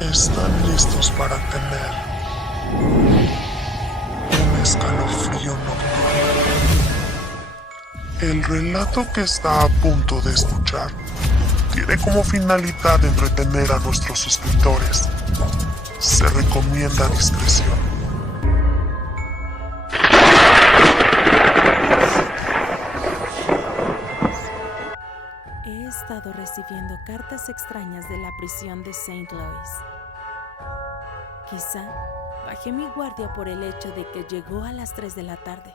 Están listos para tener un escalofrío nocturno. El relato que está a punto de escuchar tiene como finalidad entretener a nuestros suscriptores. Se recomienda discreción. He estado recibiendo cartas extrañas de la prisión de St. Louis. Quizá bajé mi guardia por el hecho de que llegó a las 3 de la tarde.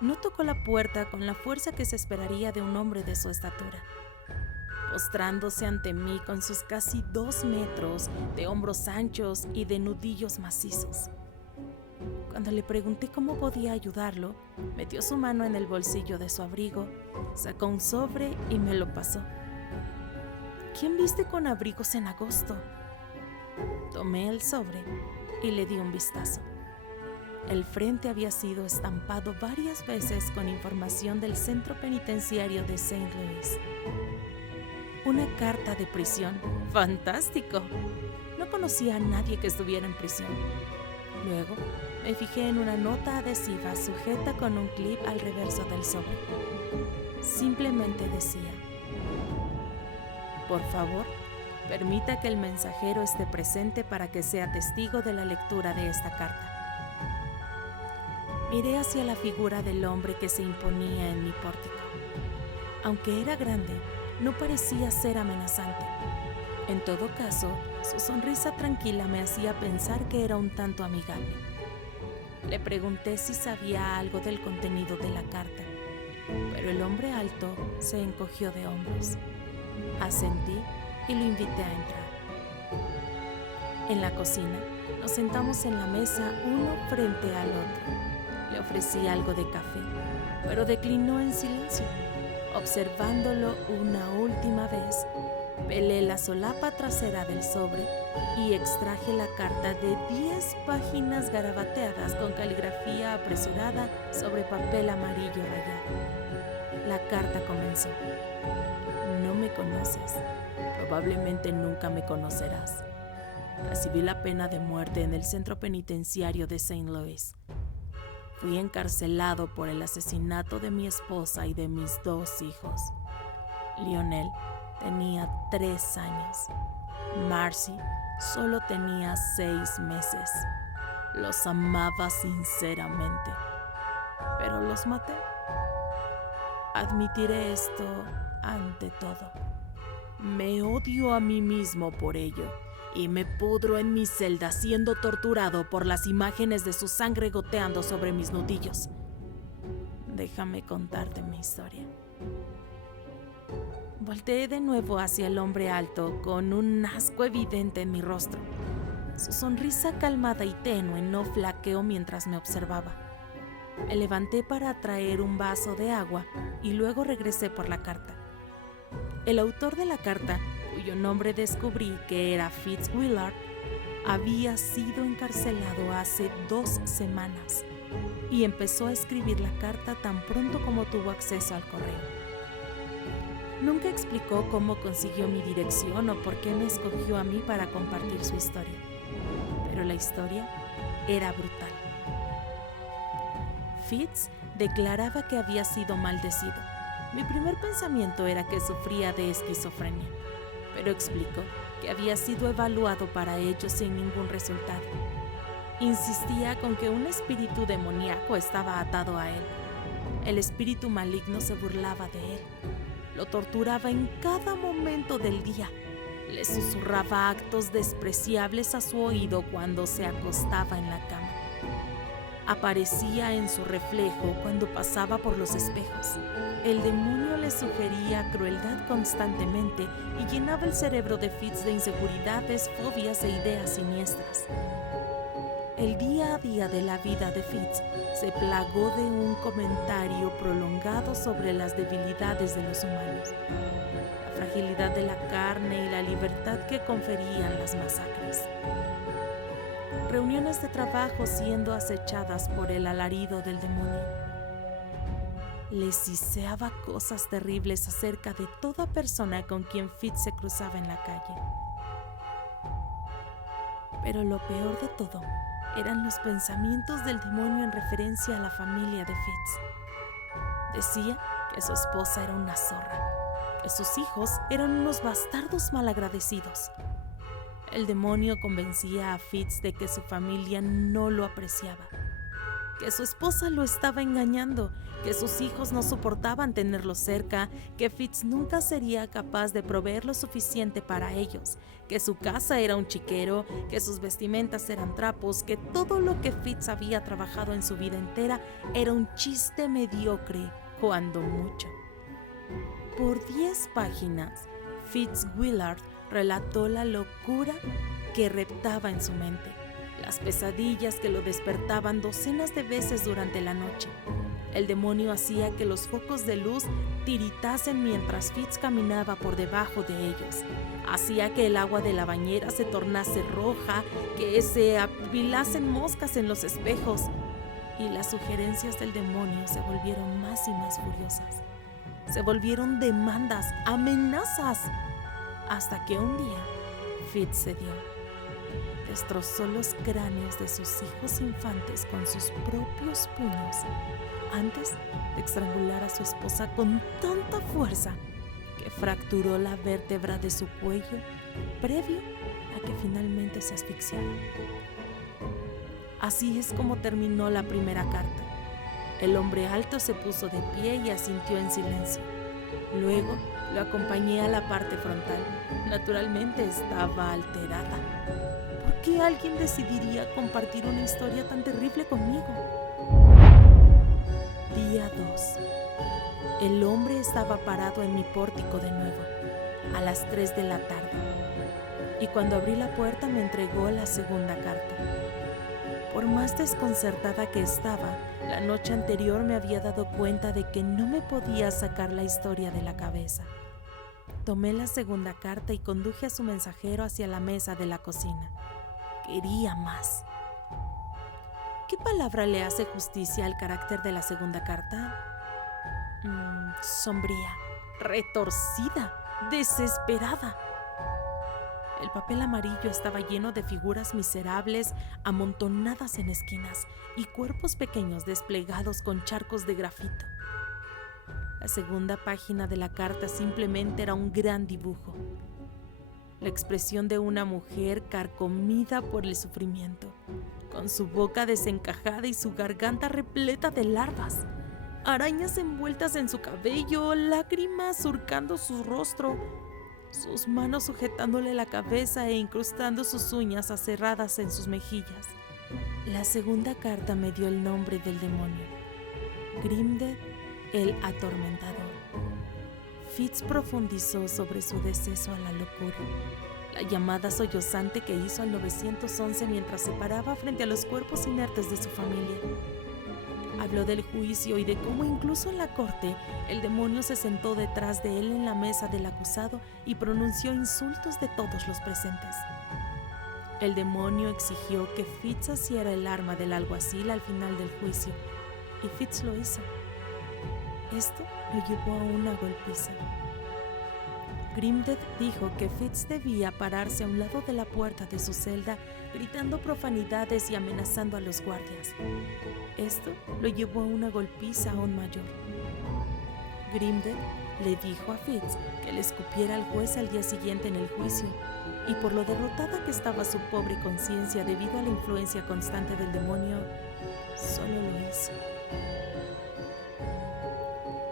No tocó la puerta con la fuerza que se esperaría de un hombre de su estatura, postrándose ante mí con sus casi 2 metros de hombros anchos y de nudillos macizos. Cuando le pregunté cómo podía ayudarlo, metió su mano en el bolsillo de su abrigo, sacó un sobre y me lo pasó. ¿Quién viste con abrigos en agosto? Tomé el sobre y le di un vistazo. El frente había sido estampado varias veces con información del centro penitenciario de St. Louis. Una carta de prisión. ¡Fantástico! No conocía a nadie que estuviera en prisión. Luego, me fijé en una nota adhesiva sujeta con un clip al reverso del sobre. Simplemente decía: por favor, permita que el mensajero esté presente para que sea testigo de la lectura de esta carta. Miré hacia la figura del hombre que se imponía en mi pórtico. Aunque era grande, no parecía ser amenazante. En todo caso, su sonrisa tranquila me hacía pensar que era un tanto amigable. Le pregunté si sabía algo del contenido de la carta, pero el hombre alto se encogió de hombros. Asentí y lo invité a entrar. En la cocina, nos sentamos en la mesa uno frente al otro. Le ofrecí algo de café, pero declinó en silencio. Observándolo una última vez, pelé la solapa trasera del sobre y extraje la carta de 10 páginas garabateadas con caligrafía apresurada sobre papel amarillo rayado. La carta comenzó: no me conoces, probablemente nunca me conocerás. Recibí la pena de muerte en el centro penitenciario de St. Louis. Fui encarcelado por el asesinato de mi esposa y de mis 2 hijos. Lionel tenía 3 años. Marcy solo tenía 6 meses. Los amaba sinceramente, pero los maté. Admitiré esto ante todo. Me odio a mí mismo por ello y me pudro en mi celda siendo torturado por las imágenes de su sangre goteando sobre mis nudillos. Déjame contarte mi historia. Volteé de nuevo hacia el hombre alto con un asco evidente en mi rostro. Su sonrisa calmada y tenue no flaqueó mientras me observaba. Me levanté para traer un vaso de agua y luego regresé por la carta. El autor de la carta, cuyo nombre descubrí que era Fitz Willard, había sido encarcelado hace 2 semanas y empezó a escribir la carta tan pronto como tuvo acceso al correo. Nunca explicó cómo consiguió mi dirección o por qué me escogió a mí para compartir su historia, pero la historia era brutal. Fitz declaraba que había sido maldecido. Mi primer pensamiento era que sufría de esquizofrenia, pero explicó que había sido evaluado para ello sin ningún resultado. Insistía con que un espíritu demoníaco estaba atado a él. El espíritu maligno se burlaba de él. Lo torturaba en cada momento del día. Le susurraba actos despreciables a su oído cuando se acostaba en la cama. Aparecía en su reflejo cuando pasaba por los espejos. El demonio le sugería crueldad constantemente y llenaba el cerebro de Fitz de inseguridades, fobias e ideas siniestras. El día a día de la vida de Fitz se plagó de un comentario prolongado sobre las debilidades de los humanos, la fragilidad de la carne y la libertad que conferían las masacres. Reuniones de trabajo siendo acechadas por el alarido del demonio. Les siseaba cosas terribles acerca de toda persona con quien Fitz se cruzaba en la calle. Pero lo peor de todo eran los pensamientos del demonio en referencia a la familia de Fitz. Decía que su esposa era una zorra, que sus hijos eran unos bastardos malagradecidos. El demonio convencía a Fitz de que su familia no lo apreciaba, que su esposa lo estaba engañando, que sus hijos no soportaban tenerlo cerca, que Fitz nunca sería capaz de proveer lo suficiente para ellos, que su casa era un chiquero, que sus vestimentas eran trapos, que todo lo que Fitz había trabajado en su vida entera era un chiste mediocre, cuando mucho. Por 10 páginas, Fitz Willard relató la locura que reptaba en su mente, las pesadillas que lo despertaban docenas de veces durante la noche. El demonio hacía que los focos de luz tiritasen mientras Fitz caminaba por debajo de ellos. Hacía que el agua de la bañera se tornase roja, que se apilasen moscas en los espejos. Y las sugerencias del demonio se volvieron más y más furiosas. Se volvieron demandas, amenazas. Hasta que un día, Fitz cedió. Destrozó los cráneos de sus hijos infantes con sus propios puños, antes de estrangular a su esposa con tanta fuerza que fracturó la vértebra de su cuello previo a que finalmente se asfixiara. Así es como terminó la primera carta. El hombre alto se puso de pie y asintió en silencio. Luego lo acompañé a la parte frontal. Naturalmente estaba alterada. ¿Por qué alguien decidiría compartir una historia tan terrible conmigo? Día 2. El hombre estaba parado en mi pórtico de nuevo, a las 3 de la tarde. Y cuando abrí la puerta me entregó la segunda carta. Por más desconcertada que estaba, la noche anterior me había dado cuenta de que no me podía sacar la historia de la cabeza. Tomé la segunda carta y conduje a su mensajero hacia la mesa de la cocina. Quería más. ¿Qué palabra le hace justicia al carácter de la segunda carta? Sombría, retorcida, desesperada. El papel amarillo estaba lleno de figuras miserables amontonadas en esquinas y cuerpos pequeños desplegados con charcos de grafito. La segunda página de la carta simplemente era un gran dibujo. La expresión de una mujer carcomida por el sufrimiento, con su boca desencajada y su garganta repleta de larvas, arañas envueltas en su cabello, lágrimas surcando su rostro, sus manos sujetándole la cabeza e incrustando sus uñas aserradas en sus mejillas. La segunda carta me dio el nombre del demonio: Grimdead el Atormentador. Fitz profundizó sobre su deceso a la locura, la llamada sollozante que hizo al 911 mientras se paraba frente a los cuerpos inertes de su familia. Habló del juicio y de cómo incluso en la corte el demonio se sentó detrás de él en la mesa del acusado y pronunció insultos de todos los presentes. El demonio exigió que Fitz asiera el arma del alguacil al final del juicio, y Fitz lo hizo. Esto lo llevó a una golpiza. Grimdead dijo que Fitz debía pararse a un lado de la puerta de su celda, gritando profanidades y amenazando a los guardias. Esto lo llevó a una golpiza aún mayor. Grimdead le dijo a Fitz que le escupiera al juez al día siguiente en el juicio, y por lo derrotada que estaba su pobre conciencia debido a la influencia constante del demonio, solo lo hizo.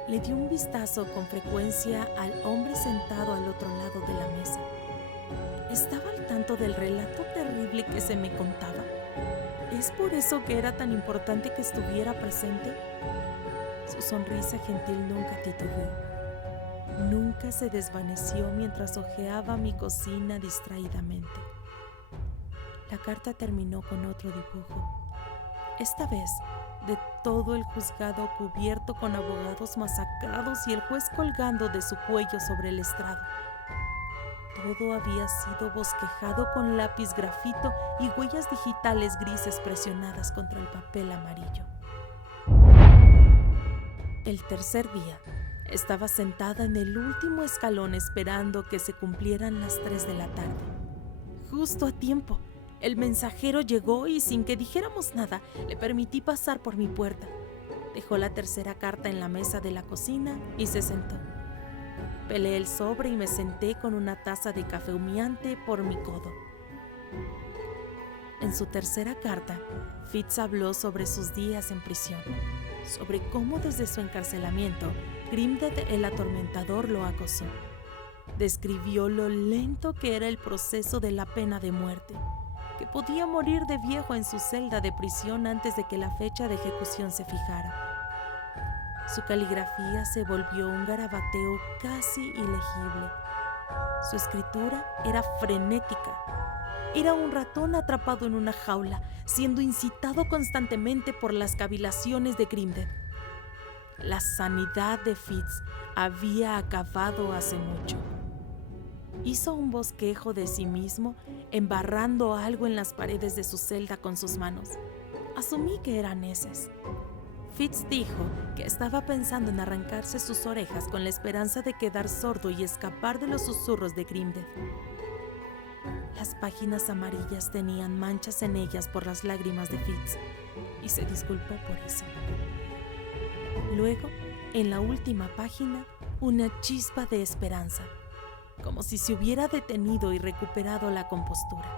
Le dio un vistazo con frecuencia al hombre sentado al otro lado de la mesa. ¿Estaba al tanto del relato terrible que se me contaba? ¿Es por eso que era tan importante que estuviera presente? Su sonrisa gentil nunca titubeó. Nunca se desvaneció mientras hojeaba mi cocina distraídamente. La carta terminó con otro dibujo. Esta vez, de todo el juzgado cubierto con abogados masacrados y el juez colgando de su cuello sobre el estrado. Todo había sido bosquejado con lápiz grafito y huellas digitales grises presionadas contra el papel amarillo. El tercer día, estaba sentada en el último escalón esperando que se cumplieran las 3 de la tarde. Justo a tiempo. El mensajero llegó y sin que dijéramos nada, le permití pasar por mi puerta. Dejó la tercera carta en la mesa de la cocina y se sentó. Pelé el sobre y me senté con una taza de café humeante por mi codo. En su tercera carta, Fitz habló sobre sus días en prisión, sobre cómo desde su encarcelamiento, Grimdead el atormentador lo acosó. Describió lo lento que era el proceso de la pena de muerte, que podía morir de viejo en su celda de prisión antes de que la fecha de ejecución se fijara. Su caligrafía se volvió un garabateo casi ilegible. Su escritura era frenética. Era un ratón atrapado en una jaula, siendo incitado constantemente por las cavilaciones de Grimdead. La sanidad de Fitz había acabado hace mucho. Hizo un bosquejo de sí mismo, embarrando algo en las paredes de su celda con sus manos. Asumí que eran heces. Fitz dijo que estaba pensando en arrancarse sus orejas con la esperanza de quedar sordo y escapar de los susurros de Grimdead. Las páginas amarillas tenían manchas en ellas por las lágrimas de Fitz, y se disculpó por eso. Luego, en la última página, una chispa de esperanza, como si se hubiera detenido y recuperado la compostura.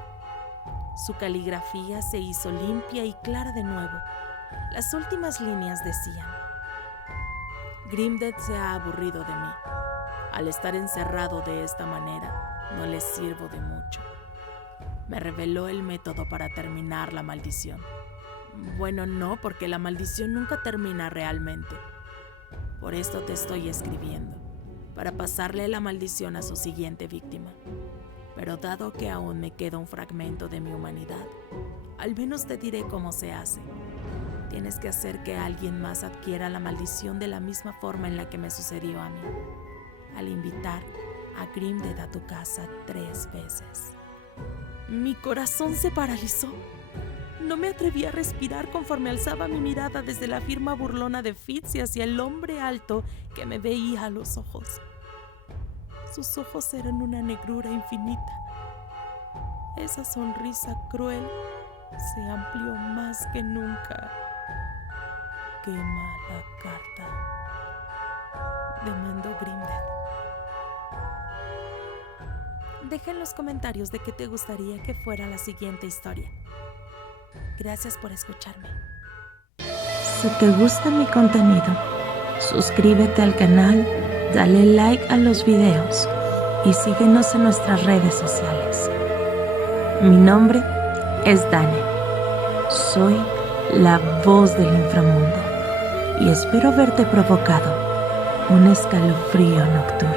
Su caligrafía se hizo limpia y clara de nuevo. Las últimas líneas decían: Grimdead se ha aburrido de mí. Al estar encerrado de esta manera, no le sirvo de mucho. Me reveló el método para terminar la maldición. Bueno, no, porque la maldición nunca termina realmente. Por esto te estoy escribiendo, para pasarle la maldición a su siguiente víctima. Pero dado que aún me queda un fragmento de mi humanidad, al menos te diré cómo se hace. Tienes que hacer que alguien más adquiera la maldición de la misma forma en la que me sucedió a mí, al invitar a Grimdead a tu casa 3 veces. Mi corazón se paralizó. No me atreví a respirar conforme alzaba mi mirada desde la firma burlona de Fitz y hacia el hombre alto que me veía a los ojos. Sus ojos eran una negrura infinita. Esa sonrisa cruel se amplió más que nunca. Quema la carta, demandó Grimdead. Deja en los comentarios de qué te gustaría que fuera la siguiente historia. Gracias por escucharme. Si te gusta mi contenido, suscríbete al canal, dale like a los videos y síguenos en nuestras redes sociales. Mi nombre es Dane. Soy la voz del inframundo y espero verte provocado un escalofrío nocturno.